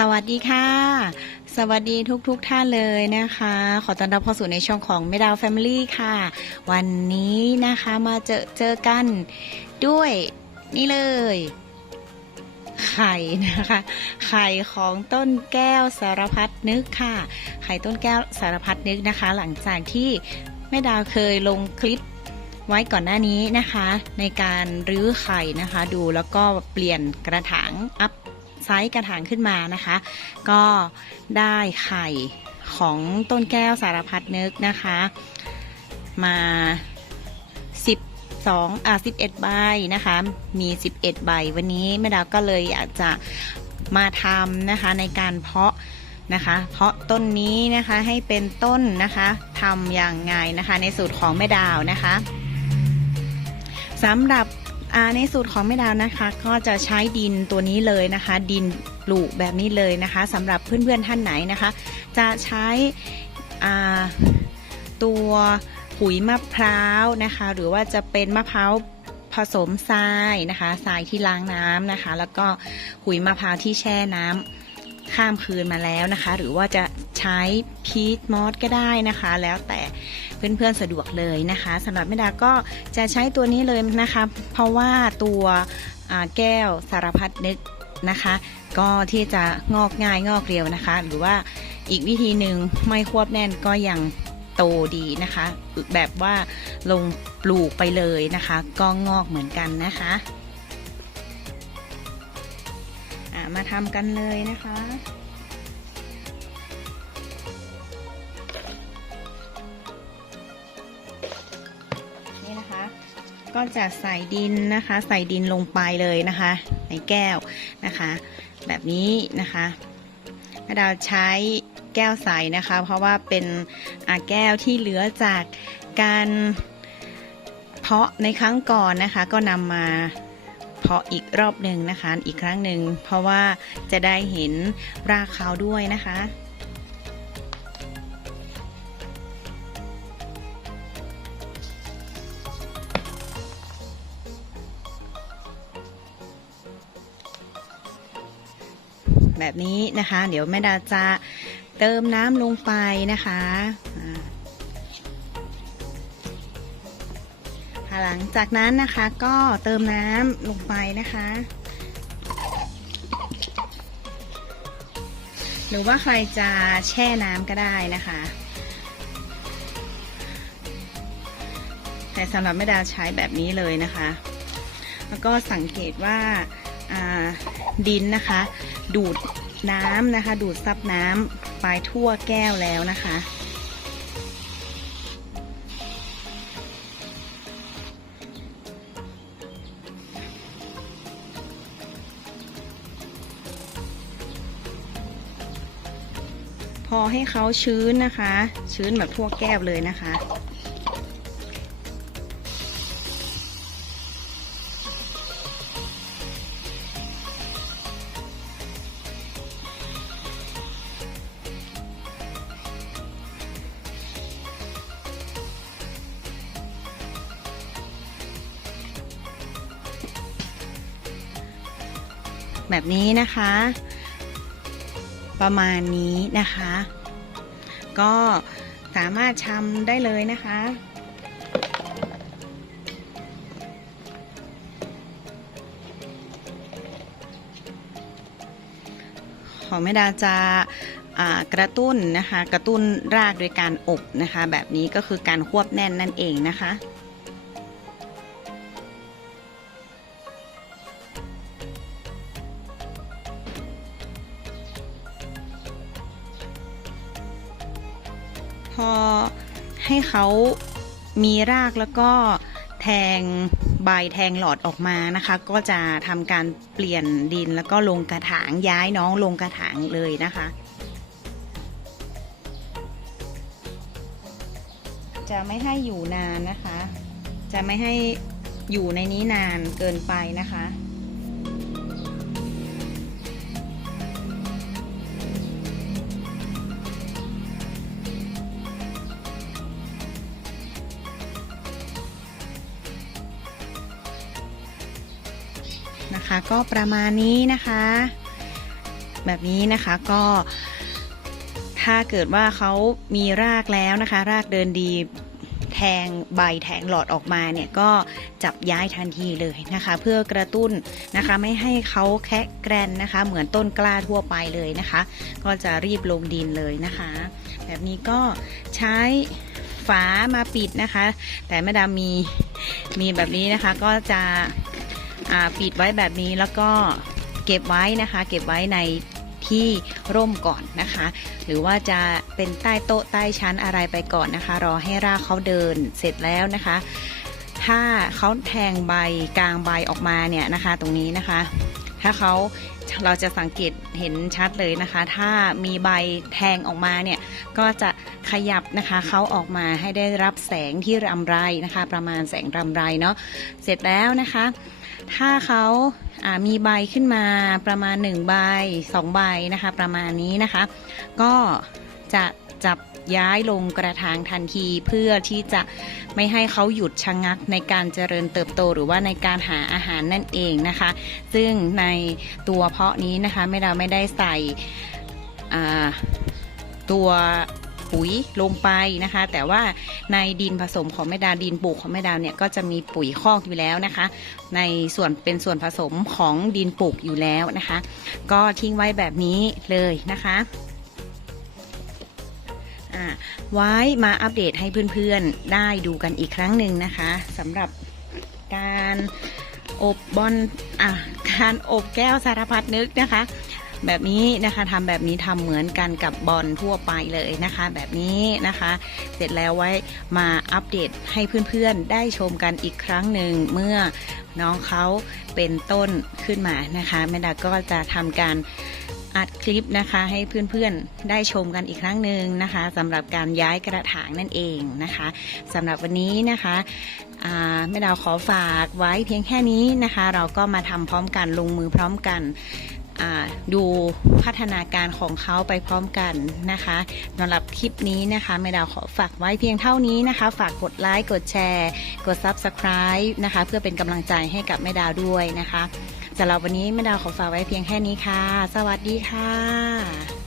สวัสดีค่ะ สวัสดีทุกๆทท่านเลยนะคะ ขอต้อนรับเข้าสู่ในช่องของเมดาวแฟมิลี่ค่ะ วันนี้นะคะมาเจอเจอกันด้วยนี่เลย ไข่นะคะ ไข่ของต้นแก้วสารพัดนึกค่ะ ไข่ต้นแก้วสารพัดนึกนะคะ หลังจากที่แม่ดาวเคยลงคลิปไว้ก่อนหน้านี้นะคะ ในการรื้อไข่นะคะ ดูแล้วก็เปลี่ยนกระถางอัพ ไซส์กระถางขึ้นมานะคะ ก็ได้ไข่ของต้นแก้วสารพัดนึกนะคะ มา 12อ่า11 ใบนะคะ มี 11 ใบ วันนี้แม่ดาวก็เลยอยากจะมาทำนะคะในการเพาะนะคะ เพาะต้นนี้นะคะให้เป็นต้นนะคะทำอย่างไงนะคะในสูตรของแม่ดาวนะคะสำหรับ ในสูตรของแม่ดาวนะคะ ก็จะใช้ดินตัวนี้เลยนะคะ ดินปลูกแบบนี้เลยนะคะสำหรับเพื่อนๆท่านไหนนะคะ จะใช้อ่าตัวปุ๋ยมะพร้าวนะคะ หรือว่าจะเป็นมะพร้าวผสมทรายนะคะทรายที่ล้างน้ำนะคะ แล้วก็ปุ๋ยมะพร้าวที่แช่น้ำ ข้ามคืนมาแล้วนะคะ หรือว่าจะใช้พีทมอสก็ได้นะคะ แล้วแต่เพื่อนๆสะดวกเลยนะคะสำหรับแม่ดาก็จะใช้ตัวนี้เลยนะคะ เพราะว่าตัวแก้วสารพัดนึกนะคะ ก็ที่จะงอกง่ายงอกเร็วนะคะ หรือว่าอีกวิธีหนึ่งไม่ควบแน่นก็ยังโตดีนะคะ แบบว่าลงปลูกไปเลยนะคะ ก็งอกเหมือนกันนะคะ มาทำกันเลยนะคะนี่นะคะก็จะใส่ดินนะคะ ใส่ดินลงไปเลยนะคะ ในแก้วนะคะ แบบนี้นะคะเราใช้แก้วใสนะคะ เพราะว่าเป็นอ่าแก้วที่เหลือจากการเพาะในครั้งก่อนนะคะ ก็นำมา เพาะอีกรอบหนึ่งนะคะ อีกครั้งหนึ่งเพราะว่าจะได้เห็นรากเขาด้วยนะคะแบบนี้นะคะ เดี๋ยวแม่ดาจะเติมน้ำลงไปนะคะ หลังจากนั้นนะคะก็เติมน้ำลงไปนะคะ หรือว่าใครจะแช่น้ำก็ได้นะคะ แต่สำหรับแม่ดาใช้แบบนี้เลยนะคะ แล้วก็สังเกตว่าอ่าดินนะคะ ดูดน้ำนะคะ ดูดซับน้ำไปทั่วแก้วแล้วนะคะ อให้เขาชื้นนะคะ ชื้นแบบทั่วแก้วเลยนะคะ แบบนี้นะคะ ประมาณนี้นะคะ ก็สามารถชำได้เลยนะคะ ของแม่ดาจะากระตุ้นนะคะ กระตุ้นรากโดยการอบนะคะ แบบนี้ก็คือการควบแน่นนั่นเองนะคะ พอให้เขามีรากแล้วก็แทงใบแทงหลอดออกมานะคะ ก็จะทำการเปลี่ยนดินแล้วก็ลงกระถางย้ายน้องลงกระถางเลยนะคะ จะไม่ให้อยู่นานนะคะ จะไม่ให้อยู่ในนี้นานเกินไปนะคะ นะคะ ก็ประมาณนี้นะคะ แบบนี้นะคะก็ถ้าเกิดว่าเขามีรากแล้วนะคะ รากเดินดีแทงใบแทงหลอดออกมาเนี่ยก็จับย้ายทันทีเลยนะคะ เพื่อกระตุ้นนะคะไม่ให้เขาแคะแกรนนะคะ เหมือนต้นกล้าทั่วไปเลยนะคะ ก็จะรีบลงดินเลยนะคะ แบบนี้ก็ใช้ฝามาปิดนะคะ แต่แม่ดามีมีแบบนี้นะคะก็จะ ปิดไว้แบบนี้แล้วก็เก็บไว้นะคะ เก็บไว้ในที่ร่มก่อนนะคะ หรือว่าจะเป็นใต้โต๊ะใต้ชั้นอะไรไปก่อนนะคะ รอให้รากเขาเดินเสร็จแล้วนะคะ ถ้าเขาแทงใบกลางใบออกมาเนี่ยนะคะ ตรงนี้นะคะ ถ้าเขาเราจะสังเกตเห็นชัดเลยนะคะ ถ้ามีใบแทงออกมาเนี่ย ก็จะขยับนะคะเขาออกมาให้ได้รับแสงที่รำไรนะคะ ประมาณแสงรำไรเนาะเสร็จแล้วนะคะ ถ้าเขาามีใบขึ้นมาประมาณ 1 ใบ 2 ใบนะคะ ประมาณนี้นะคะ ก็จะจับย้ายลงกระถางทันทีเพื่อที่จะไม่ให้เขาหยุดชะงักในการเจริญเติบโตหรือว่าในการหาอาหารนั่นเองนะคะ ซึ่งในตัวเพาะนี้นะคะไม่เราไม่ได้ใส่ตัว ปุ๋ยลงไปนะคะ แต่ว่าในดินผสมของแม่ดาดินปลูกของแม่ดาวเนี่ยก็จะมีปุ๋ยคอกอยู่แล้วนะคะ ในส่วนเป็นส่วนผสมของดินปลูกอยู่แล้วนะคะ ก็ทิ้งไว้แบบนี้เลยนะคะอ่าไว้มาอัปเดตให้เพื่อนๆได้ดูกันอีกครั้งหนึ่งนะคะสำหรับการอบบอลอะการอบแก้วสารพัดนึกนะคะ แบบนี้นะคะทำแบบนี้ทำเหมือนกันกับบอลทั่วไปเลยนะคะ แบบนี้นะคะ เสร็จแล้วไว้มาอัปเดตให้เพื่อนๆได้ชมกันอีกครั้งหนึ่งเมื่อน้องเขาเป็นต้นขึ้นมานะคะแม่ดาก็จะทำการอัดคลิปนะคะให้เพื่อนๆได้ชมกันอีกครั้งหนึ่งนะคะสำหรับการย้ายกระถางนั่นเองนะคะสำหรับวันนี้นะคะแม่ดาวขอฝากไว้เพียงแค่นี้นะคะ เราก็มาทำพร้อมกันลงมือพร้อมกัน ดูพัฒนาการของเขาไปพร้อมกันนะคะสำหรับคลิปนี้นะคะแม่ดาวขอฝากไว้เพียงเท่านี้นะคะ ฝากกดไลค์กดแชร์ กด Subscribe นะคะ เพื่อเป็นกำลังใจให้กับแม่ดาวด้วยนะคะสำหรับวันนี้แม่ดาวขอฝากไว้เพียงแค่นี้ค่ะ สวัสดีค่ะ